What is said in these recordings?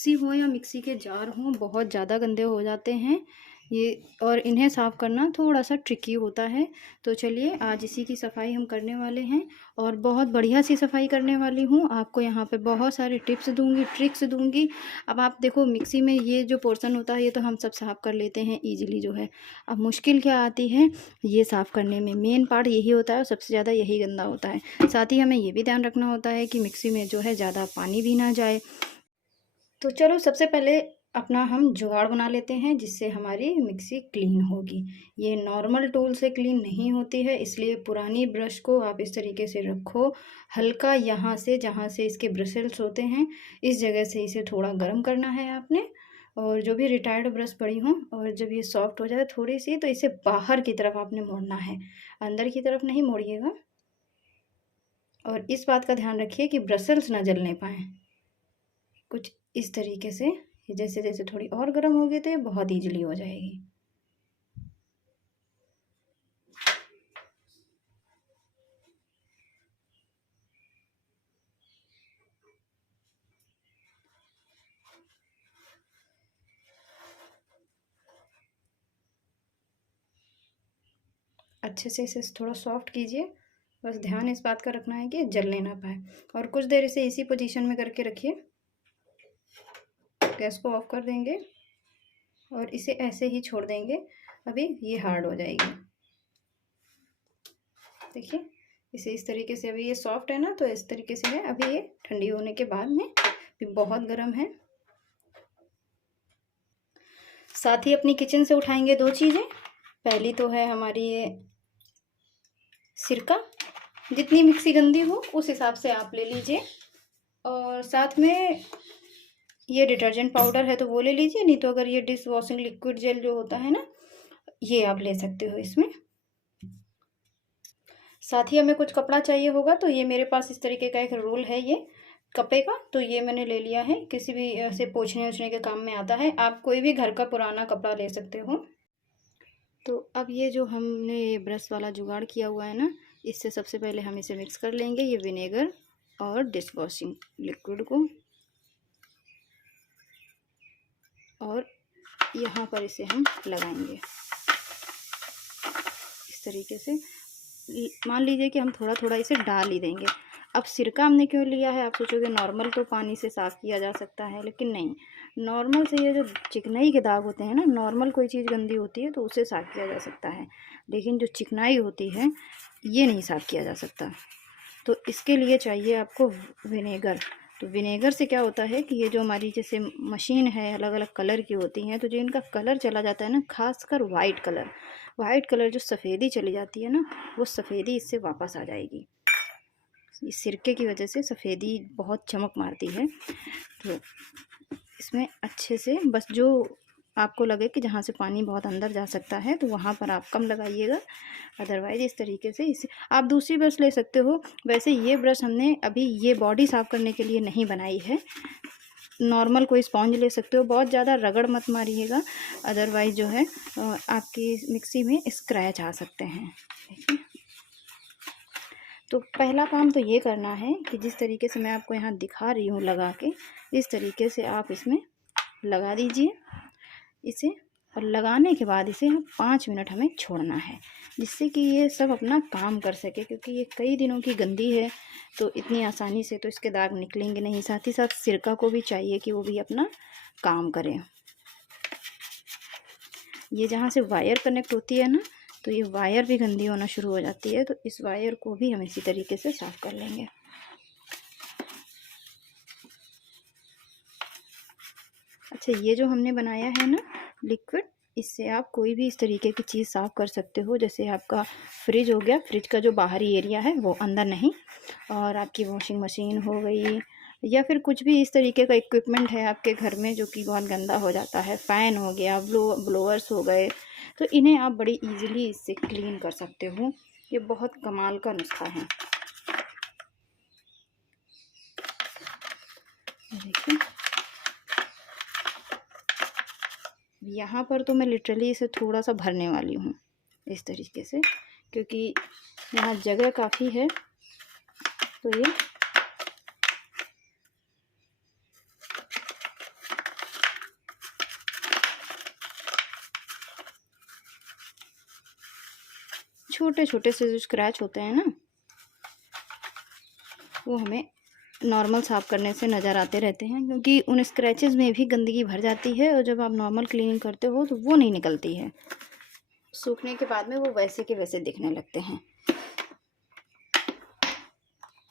Mixie हो या mixie के जार हों, बहुत ज़्यादा गंदे हो जाते हैं ये, और इन्हें साफ़ करना थोड़ा सा ट्रिकी होता है। तो चलिए आज इसी की सफाई हम करने वाले हैं, और बहुत बढ़िया सी सफाई करने वाली हूँ। आपको यहाँ पे बहुत सारे टिप्स दूंगी, ट्रिक्स दूंगी। अब आप देखो, मिक्सी में ये जो पोर्शन होता है ये तो हम सब साफ़ कर लेते हैं ईजिली जो है। अब मुश्किल क्या आती है ये साफ़ करने में, मेन पार्ट यही होता है और सबसे ज़्यादा यही गंदा होता है। साथ ही हमें ये भी ध्यान रखना होता है कि मिक्सी में जो है ज़्यादा पानी भी ना जाए। तो चलो सबसे पहले अपना हम जुगाड़ बना लेते हैं जिससे हमारी मिक्सी क्लीन होगी। ये नॉर्मल टूल से क्लीन नहीं होती है, इसलिए पुरानी ब्रश को आप इस तरीके से रखो, हल्का यहाँ से जहाँ से इसके ब्रिसल्स होते हैं इस जगह से इसे थोड़ा गर्म करना है आपने। और जो भी रिटायर्ड ब्रश पड़ी हो, और जब ये सॉफ्ट हो जाए थोड़ी सी तो इसे बाहर की तरफ आपने मोड़ना है, अंदर की तरफ नहीं मोड़िएगा। और इस बात का ध्यान रखिए कि ब्रसल्स ना जलने पाए। कुछ इस तरीके से, जैसे जैसे थोड़ी और गर्म होगी तो ये बहुत ईजिली हो जाएगी। अच्छे से इसे थोड़ा सॉफ्ट कीजिए, बस ध्यान इस बात का रखना है कि जलने ना पाए। और कुछ देर इसे इसी पोजीशन में करके रखिए। गैस को ऑफ कर देंगे और इसे ऐसे ही छोड़ देंगे, अभी ये हार्ड हो जाएगी। देखिए इसे इस तरीके से, अभी ये सॉफ्ट है ना तो इस तरीके से है। अभी ये ठंडी होने के बाद में भी बहुत गर्म है। साथ ही अपनी किचन से उठाएंगे दो चीज़ें। पहली तो है हमारी ये सिरका, जितनी मिक्सी गंदी हो उस हिसाब से आप ले लीजिए। और साथ में ये डिटर्जेंट पाउडर है तो वो ले लीजिए, नहीं तो अगर ये डिश वॉशिंग लिक्विड जेल जो होता है ना, ये आप ले सकते हो इसमें। साथ ही हमें कुछ कपड़ा चाहिए होगा, तो ये मेरे पास इस तरीके का एक रोल है ये कपड़े का, तो ये मैंने ले लिया है। किसी भी ऐसे पोंछने ओछने के काम में आता है। आप कोई भी घर का पुराना कपड़ा ले सकते हो। तो अब ये जो हमने ये ब्रश वाला जुगाड़ किया हुआ है ना, इससे सबसे पहले हम इसे मिक्स कर लेंगे, ये विनेगर और डिश वॉशिंग लिक्विड को, और यहाँ पर इसे हम लगाएंगे इस तरीके से। मान लीजिए कि हम थोड़ा थोड़ा इसे डाल ही देंगे। अब सिरका हमने क्यों लिया है, आप सोचोगे नॉर्मल तो पानी से साफ़ किया जा सकता है, लेकिन नहीं। नॉर्मल से ये जो चिकनाई के दाग होते हैं ना, नॉर्मल कोई चीज़ गंदी होती है तो उसे साफ़ किया जा सकता है, लेकिन जो चिकनाई होती है ये नहीं साफ़ किया जा सकता। तो इसके लिए चाहिए आपको विनेगर। तो विनेगर से क्या होता है कि ये जो हमारी जैसे मशीन है अलग अलग कलर की होती हैं, तो जो इनका कलर चला जाता है ना, खासकर वाइट कलर जो सफ़ेदी चली जाती है ना, वो सफ़ेदी इससे वापस आ जाएगी। इस सिरके की वजह से सफ़ेदी बहुत चमक मारती है। तो इसमें अच्छे से बस जो आपको लगे कि जहाँ से पानी बहुत अंदर जा सकता है तो वहाँ पर आप कम लगाइएगा। अदरवाइज़ इस तरीके से इसे आप दूसरी ब्रश ले सकते हो। वैसे ये ब्रश हमने अभी ये बॉडी साफ़ करने के लिए नहीं बनाई है, नॉर्मल कोई स्पॉन्ज ले सकते हो। बहुत ज़्यादा रगड़ मत मारिएगा, अदरवाइज़ जो है आपकी मिक्सी में स्क्रैच आ सकते हैं। देखिए, तो पहला काम तो ये करना है कि जिस तरीके से मैं आपको यहाँ दिखा रही हूँ लगा के, इस तरीके से आप इसमें लगा दीजिए इसे। और लगाने के बाद इसे 5 मिनट हमें छोड़ना है, जिससे कि ये सब अपना काम कर सके, क्योंकि ये कई दिनों की गंदी है तो इतनी आसानी से तो इसके दाग निकलेंगे नहीं। साथ ही साथ सिरका को भी चाहिए कि वो भी अपना काम करे। ये जहाँ से वायर कनेक्ट होती है ना, तो ये वायर भी गंदी होना शुरू हो जाती है, तो इस वायर को भी हम इसी तरीके से साफ़ कर लेंगे। अच्छा, ये जो हमने बनाया है ना लिक्विड, इससे आप कोई भी इस तरीके की चीज़ साफ़ कर सकते हो। जैसे आपका फ्रिज हो गया, फ्रिज का जो बाहरी एरिया है वो, अंदर नहीं। और आपकी वॉशिंग मशीन हो गई, या फिर कुछ भी इस तरीके का इक्विपमेंट है आपके घर में जो कि बहुत गंदा हो जाता है, फ़ैन हो गया, ब्लोअर्स हो गए, तो इन्हें आप बड़ी ईज़िली इससे क्लीन कर सकते हो। ये बहुत कमाल का नुस्खा है। देखिए यहाँ पर तो मैं लिटरली इसे थोड़ा सा भरने वाली हूँ इस तरीके से, क्योंकि यहाँ जगह काफ़ी है। तो ये छोटे छोटे से जो स्क्रैच होते हैं ना, वो हमें नॉर्मल साफ़ करने से नज़र आते रहते हैं, क्योंकि उन स्क्रैचेस में भी गंदगी भर जाती है और जब आप नॉर्मल क्लीनिंग करते हो तो वो नहीं निकलती है। सूखने के बाद में वो वैसे के वैसे दिखने लगते हैं।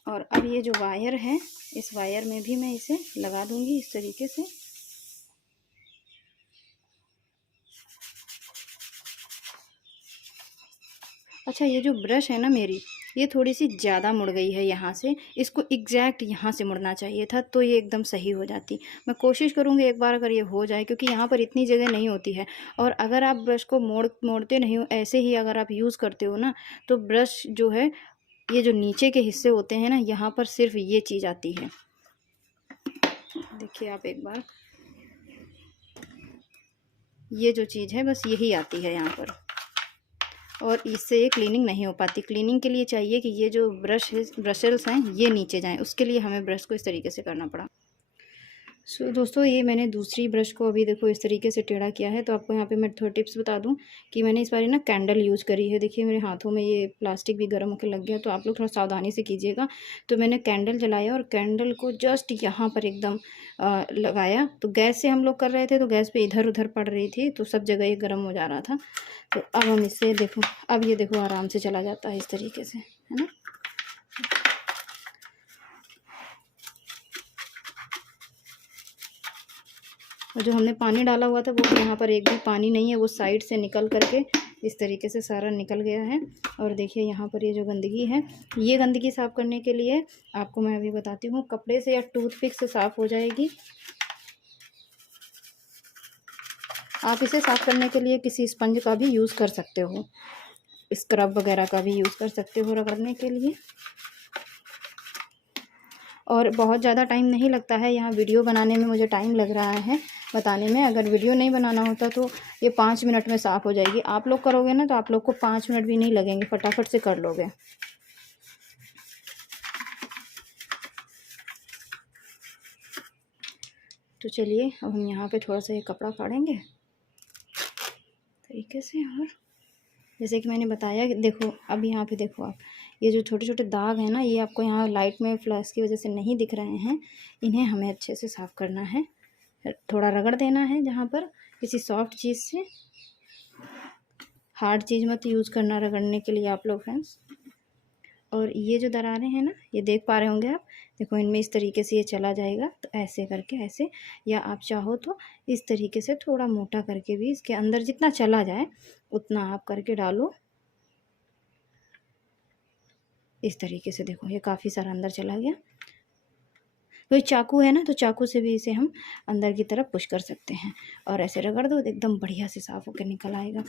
और अब ये जो वायर है, इस वायर में भी मैं इसे लगा दूंगी इस तरीके से। अच्छा, ये जो ब्रश है ना मेरी, ये थोड़ी सी ज़्यादा मुड़ गई है यहाँ से, इसको एग्जैक्ट यहाँ से मुड़ना चाहिए था, तो ये एकदम सही हो जाती। मैं कोशिश करूँगी एक बार अगर ये हो जाए, क्योंकि यहाँ पर इतनी जगह नहीं होती है। और अगर आप ब्रश को मोड़ते नहीं हो, ऐसे ही अगर आप यूज़ करते हो ना, तो ब्रश जो है, ये जो नीचे के हिस्से होते हैं ना, यहाँ पर सिर्फ ये चीज़ आती है। देखिए आप एक बार, ये जो चीज़ है बस यही आती है यहाँ पर, और इससे ये क्लीनिंग नहीं हो पाती। क्लीनिंग के लिए चाहिए कि ये जो ब्रशल्स हैं ये नीचे जाएं, उसके लिए हमें ब्रश को इस तरीके से करना पड़ा। सो दोस्तों, ये मैंने दूसरी ब्रश को अभी देखो इस तरीके से टेढ़ा किया है। तो आपको यहाँ पे मैं थोड़ा टिप्स बता दूं कि मैंने इस बार ना कैंडल यूज़ करी है। देखिए मेरे हाथों में ये प्लास्टिक भी गर्म होकर लग गया, तो आप लोग थोड़ा सावधानी से कीजिएगा। तो मैंने कैंडल जलाया और कैंडल को जस्ट यहाँ पर एकदम लगाया। तो गैस से हम लोग कर रहे थे, तो गैस पर इधर उधर पड़ रही थी, तो सब जगह ये गर्म हो जा रहा था। तो अब हम इससे देखो, अब ये देखो आराम से चला जाता है इस तरीके से, है ना। और जो हमने पानी डाला हुआ था वो यहाँ पर एक भी पानी नहीं है, वो साइड से निकल करके इस तरीके से सारा निकल गया है। और देखिए यहाँ पर ये जो गंदगी है, ये गंदगी साफ़ करने के लिए आपको मैं अभी बताती हूँ, कपड़े से या टूथपिक से साफ़ हो जाएगी। आप इसे साफ़ करने के लिए किसी स्पंज का भी यूज़ कर सकते हो, स्क्रब वगैरह का भी यूज़ कर सकते हो रगड़ने के लिए। और बहुत ज़्यादा टाइम नहीं लगता है, यहाँ वीडियो बनाने में मुझे टाइम लग रहा है बताने में। अगर वीडियो नहीं बनाना होता तो ये 5 मिनट में साफ़ हो जाएगी। आप लोग करोगे ना तो आप लोग को 5 मिनट भी नहीं लगेंगे, फटाफट से कर लोगे। तो चलिए अब हम यहाँ पे थोड़ा सा ये कपड़ा फाड़ेंगे तरीके से। और जैसे कि मैंने बताया, देखो अब यहाँ पे देखो आप, ये जो छोटे छोटे दाग हैं ना, ये आपको यहाँ लाइट में फ्लैश की वजह से नहीं दिख रहे हैं। इन्हें हमें अच्छे से साफ़ करना है, थोड़ा रगड़ देना है जहाँ पर, किसी सॉफ्ट चीज़ से। हार्ड चीज़ मत यूज़ करना रगड़ने के लिए आप लोग फ्रेंड्स। और ये जो दरारें हैं ना, ये देख पा रहे होंगे आप, देखो इनमें इस तरीके से ये चला जाएगा। तो ऐसे करके, ऐसे, या आप चाहो तो इस तरीके से थोड़ा मोटा करके भी इसके अंदर जितना चला जाए उतना आप करके डालो इस तरीके से। देखो ये काफ़ी सारा अंदर चला गया। कोई चाकू है ना, तो चाकू से भी इसे हम अंदर की तरफ पुश कर सकते हैं, और ऐसे रगड़ दो, एकदम बढ़िया से साफ़ होकर निकल आएगा।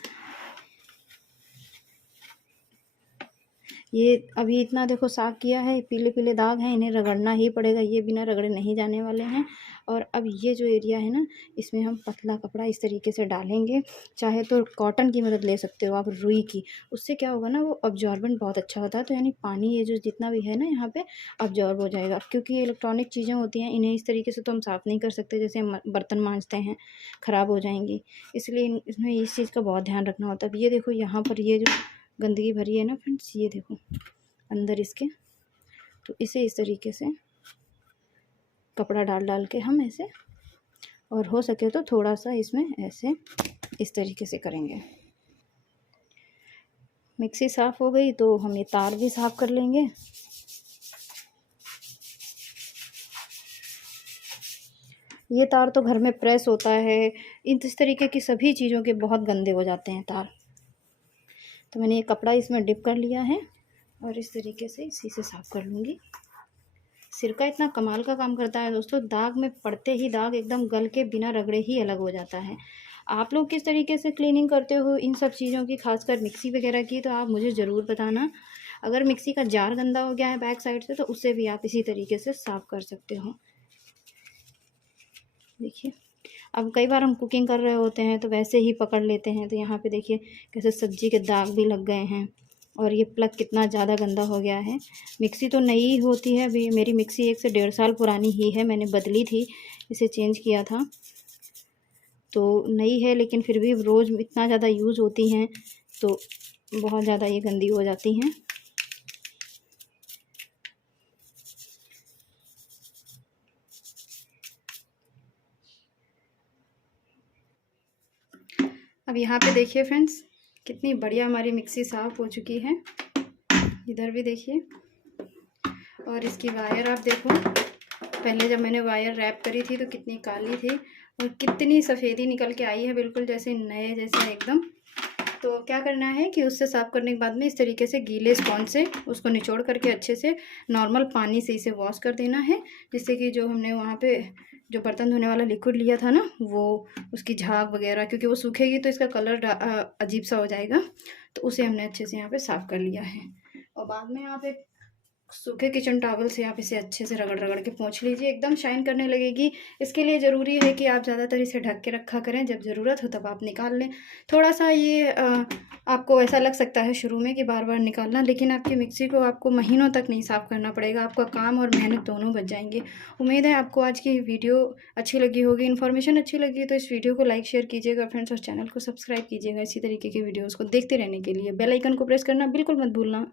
ये अभी इतना देखो साफ़ किया है, पीले पीले दाग हैं, इन्हें रगड़ना ही पड़ेगा, ये बिना रगड़े नहीं जाने वाले हैं। और अब ये जो एरिया है ना, इसमें हम पतला कपड़ा इस तरीके से डालेंगे। चाहे तो कॉटन की मदद ले सकते हो आप, रुई की। उससे क्या होगा ना, वो अब्जॉर्बेंट बहुत अच्छा होता है। तो यानी पानी ये जो जितना भी है ना यहाँ पे अब्जॉर्ब हो जाएगा। क्योंकि ये इलेक्ट्रॉनिक चीज़ें होती हैं, इन्हें इस तरीके से तो हम साफ़ नहीं कर सकते, जैसे हम बर्तन मांजते हैं, ख़राब हो जाएंगी। इसलिए इसमें इस चीज़ का बहुत ध्यान रखना होता है। अब ये देखो यहाँ पर ये जो गंदगी भरी है ना फ्रेंड्स, ये देखो अंदर इसके, तो इसे इस तरीके से कपड़ा डाल डाल के हम ऐसे, और हो सके तो थोड़ा सा इसमें ऐसे इस तरीके से करेंगे। मिक्सी साफ़ हो गई तो हम ये तार भी साफ़ कर लेंगे। ये तार तो घर में प्रेस होता है, इस तरीके की सभी चीज़ों के बहुत गंदे हो जाते हैं तार। तो मैंने ये कपड़ा इसमें डिप कर लिया है और इस तरीके से इसी से साफ़ कर लूँगी। सिरका इतना कमाल का काम करता है दोस्तों, दाग में पड़ते ही दाग एकदम गल के बिना रगड़े ही अलग हो जाता है। आप लोग किस तरीके से क्लीनिंग करते हो इन सब चीज़ों की, खासकर मिक्सी वगैरह की, तो आप मुझे ज़रूर बताना। अगर मिक्सी का जार गंदा हो गया है बैक साइड से, तो उससे भी आप इसी तरीके से साफ़ कर सकते हो। देखिए अब कई बार हम कुकिंग कर रहे होते हैं तो वैसे ही पकड़ लेते हैं, तो यहाँ पे देखिए कैसे सब्जी के दाग भी लग गए हैं, और ये प्लग कितना ज़्यादा गंदा हो गया है। मिक्सी तो नई होती है, अभी मेरी मिक्सी 1 से 1.5 साल पुरानी ही है, मैंने बदली थी, इसे चेंज किया था, तो नई है, लेकिन फिर भी रोज़ इतना ज़्यादा यूज़ होती हैं तो बहुत ज़्यादा ये गंदी हो जाती हैं। अब यहाँ पे देखिए फ्रेंड्स, कितनी बढ़िया हमारी मिक्सी साफ़ हो चुकी है। इधर भी देखिए, और इसकी वायर आप देखो, पहले जब मैंने वायर रैप करी थी तो कितनी काली थी और कितनी सफ़ेदी निकल के आई है, बिल्कुल जैसे नए जैसा एकदम। तो क्या करना है कि उससे साफ़ करने के बाद में इस तरीके से गीले स्पॉन्ज से उसको निचोड़ करके अच्छे से नॉर्मल पानी से इसे वॉश कर देना है, जिससे कि जो हमने वहाँ पे जो बर्तन धोने वाला लिक्विड लिया था ना, वो उसकी झाग वगैरह, क्योंकि वो सूखेगी तो इसका कलर अजीब सा हो जाएगा, तो उसे हमने अच्छे से यहाँ पे साफ़ कर लिया है। और बाद में आप एक सूखे किचन टॉवल से आप इसे अच्छे से रगड़ रगड़ के पोंछ लीजिए, एकदम शाइन करने लगेगी। इसके लिए ज़रूरी है कि आप ज़्यादातर इसे ढक के रखा करें, जब ज़रूरत हो तब आप निकाल लें। थोड़ा सा ये आपको ऐसा लग सकता है शुरू में कि बार बार निकालना, लेकिन आपकी मिक्सी को आपको महीनों तक नहीं साफ़ करना पड़ेगा, आपका काम और मेहनत दोनों बच जाएंगे। उम्मीद है आपको आज की वीडियो अच्छी लगी होगी, इन्फॉर्मेशन अच्छी लगी तो इस वीडियो को लाइक शेयर कीजिएगा फ्रेंड्स, और चैनल को सब्सक्राइब कीजिएगा इसी तरीके की वीडियोज़ को देखते रहने के लिए। बेल आइकन को प्रेस करना बिल्कुल मत भूलना।